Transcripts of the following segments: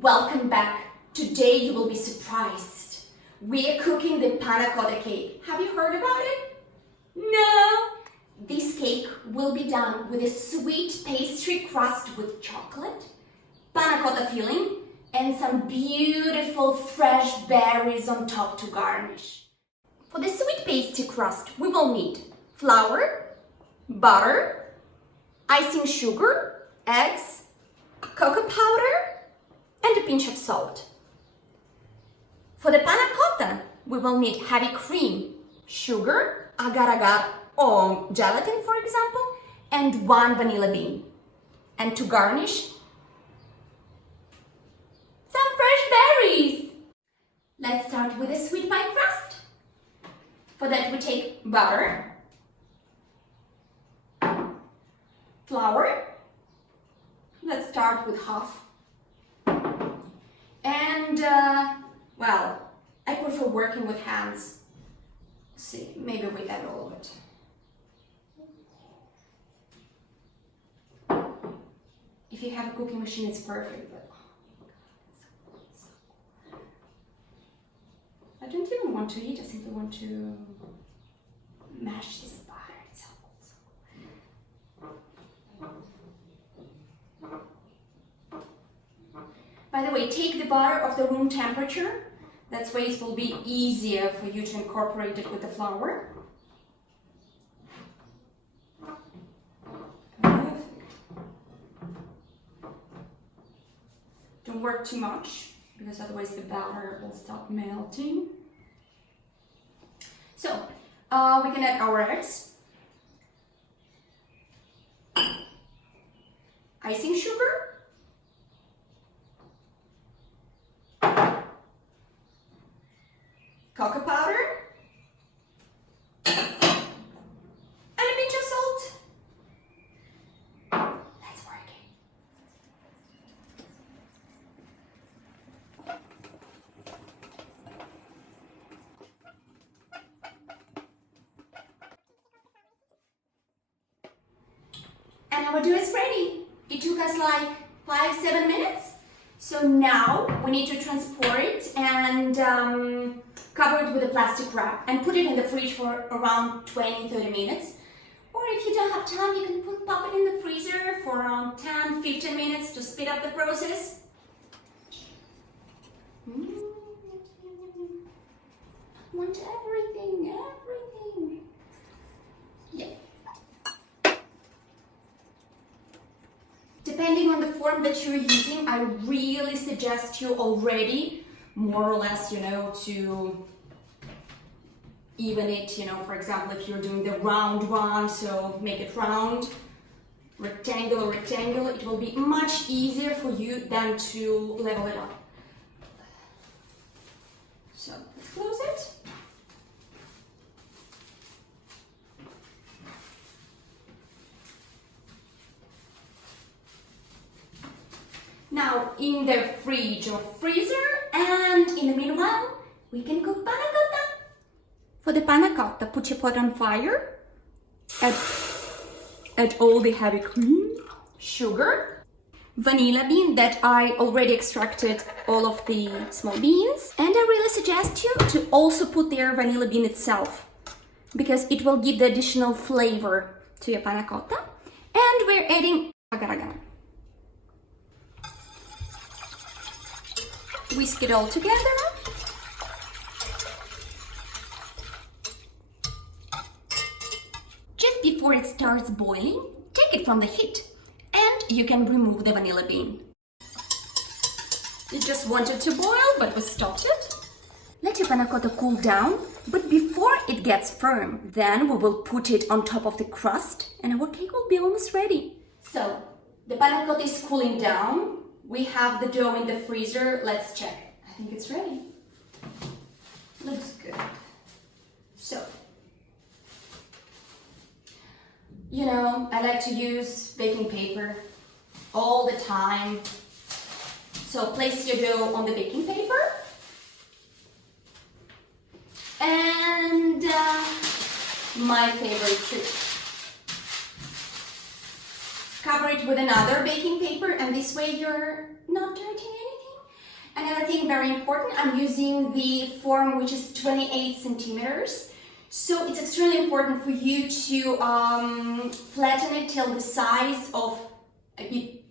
Welcome back. Today you will be surprised. We are cooking the panna cotta cake. Have you heard about it? No? This cake will be done with a sweet pastry crust with chocolate, panna cotta filling, and some beautiful fresh berries on top to garnish. For the sweet pastry crust, we will need flour, butter, icing sugar, eggs, cocoa powder, and a pinch of salt. For the panna cotta, we will need heavy cream, sugar, agar-agar or gelatin, for example, and 1 vanilla bean. And to garnish, some fresh berries. Let's start with the sweet pie crust. For that, we take butter, flour. Let's start with half. And, well, I prefer working with hands. See, maybe we add all of it. If you have a cooking machine, it's perfect, but oh my God, it's so cool. I don't even want to eat, I simply want to mash this butter. It's so cool. By the way, take the butter of the room temperature. That way it will be easier for you to incorporate it with the flour. Perfect. Don't work too much, because otherwise the batter will start melting. So, we can add our eggs, icing sugar, cocoa powder, and a pinch of salt. Let's work it. And our dough is ready. It took us like 5-7 minutes. So now we need to transport it and cover it with a plastic wrap and put it in the fridge for around 20-30 minutes. Or if you don't have time, you can pop it in the freezer for around 10-15 minutes to speed up the process. I want everything. Yeah. Depending on the form that you're using, I really suggest you already more or less, to even it, for example, if you're doing the round one, so make it round, rectangle, it will be much easier for you than to level it up. So let's close it. Now, in the fridge or freezer, and in the meanwhile, we can cook panna cotta. For the panna cotta, put your pot on fire, add all the heavy cream, sugar, vanilla bean that I already extracted all of the small beans, and I really suggest you to also put their vanilla bean itself, because it will give the additional flavor to your panna cotta. And we're adding agar-agar. Whisk it all together. Just before it starts boiling, take it from the heat and you can remove the vanilla bean. It just wanted to boil, but we stopped it. Let your panna cotta cool down, but before it gets firm, then we will put it on top of the crust and our cake will be almost ready. So, the panna cotta is cooling down. We have the dough in the freezer. Let's check. I think it's ready. Looks good. So, I like to use baking paper all the time. So place your dough on the baking paper. And my favorite trick. Cover it with another baking paper, and this way you're not dirtying anything. Another thing very important, I'm using the form which is 28 centimeters. So it's extremely important for you to flatten it till the size of a bit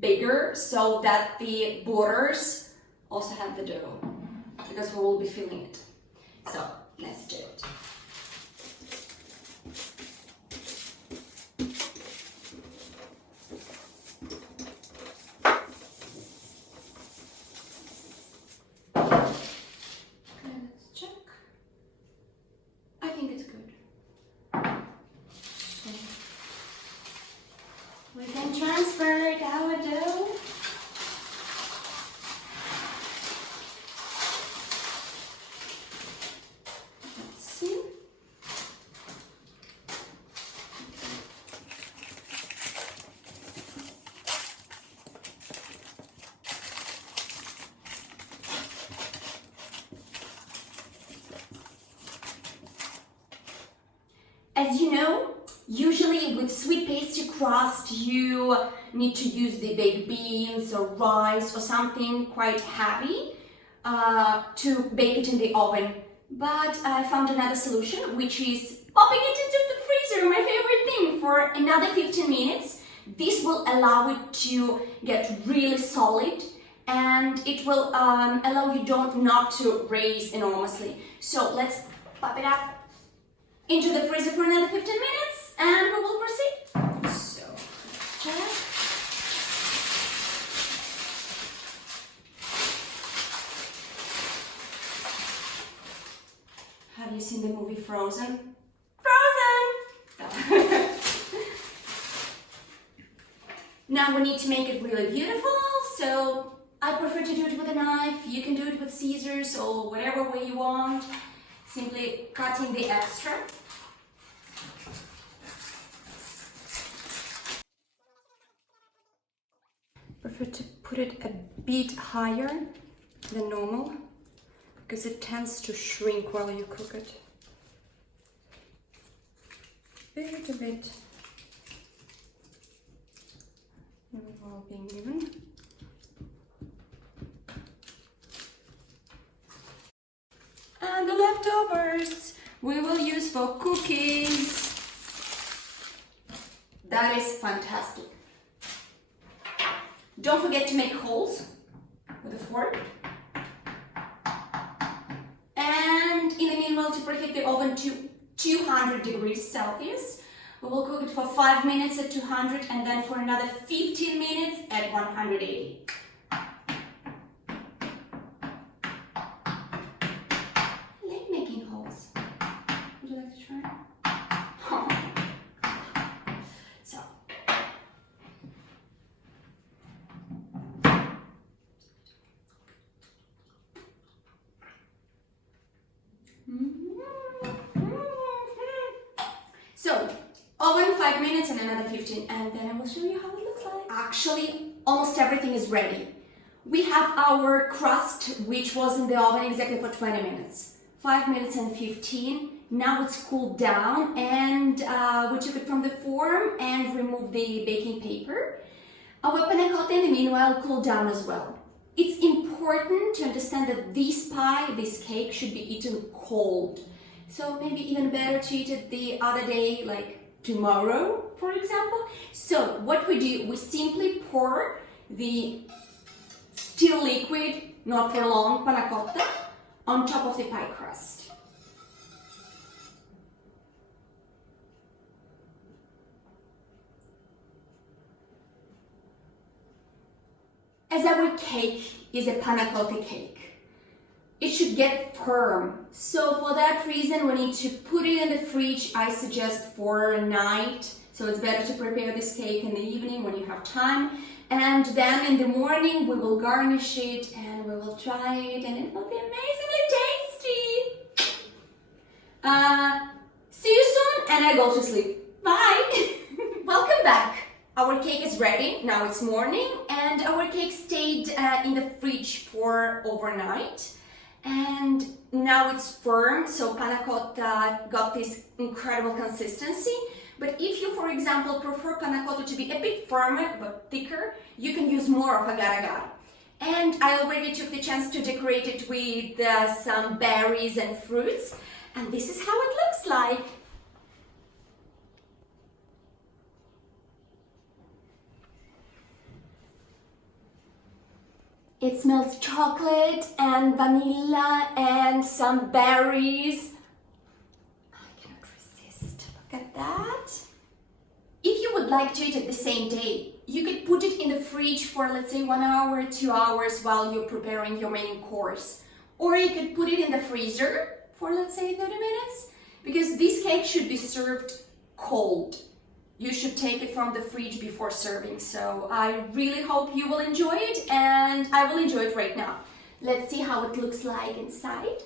bigger so that the borders also have the dough, because we will be filling it. So let's do it. We can transfer our dough. Let's see. As you know, usually with sweet pastry crust, you need to use the baked beans or rice or something quite heavy to bake it in the oven. But I found another solution, which is popping it into the freezer, my favorite thing, for another 15 minutes. This will allow it to get really solid, and it will allow you not to raise enormously. So let's pop it up into the freezer for another 15 minutes and we will proceed. So, check. Have you seen the movie Frozen? Frozen! Now we need to make it really beautiful, so I prefer to do it with a knife. You can do it with scissors or whatever way you want. Simply cutting the extra. Prefer to put it a bit higher than normal because it tends to shrink while you cook it. A bit. While being even. And the leftovers we will use for cookies. That is fantastic. Don't forget to make holes with a fork. And in the meanwhile, to preheat the oven to 200 degrees Celsius. We will cook it for 5 minutes at 200 and then for another 15 minutes at 180. So, oven 5 minutes and another 15, and then I will show you how it looks like. Actually, almost everything is ready. We have our crust, which was in the oven exactly for 20 minutes. 5 minutes and 15. Now it's cooled down, and we took it from the form and removed the baking paper. Our panna cotta in the meanwhile cooled down as well. It's important to understand that this pie, this cake, should be eaten cold. So maybe even better to eat it the other day, like tomorrow, for example. So what we do, we simply pour the still liquid, not for long, panna cotta on top of the pie crust. As our cake is a panna cotta cake, it should get firm. So for that reason, we need to put it in the fridge. I suggest for a night. So it's better to prepare this cake in the evening when you have time. And then in the morning, we will garnish it and we will try it, and it will be amazingly tasty. See you soon, and I go to sleep. Bye. Welcome back. Our cake is ready. Now it's morning, and our cake stayed in the fridge for overnight. And now it's firm, so panna cotta got this incredible consistency. But if you, for example, prefer panna cotta to be a bit firmer but thicker, you can use more of Agar-Agar. And I already took the chance to decorate it with some berries and fruits. And this is how it looks like. It smells chocolate and vanilla and some berries. I cannot resist. Look at that. If you would like to eat it the same day, you could put it in the fridge for, let's say, 1 hour, 2 hours while you're preparing your main course. Or you could put it in the freezer for, let's say, 30 minutes, because this cake should be served cold. You should take it from the fridge before serving. So I really hope you will enjoy it, and I will enjoy it right now. Let's see how it looks like inside.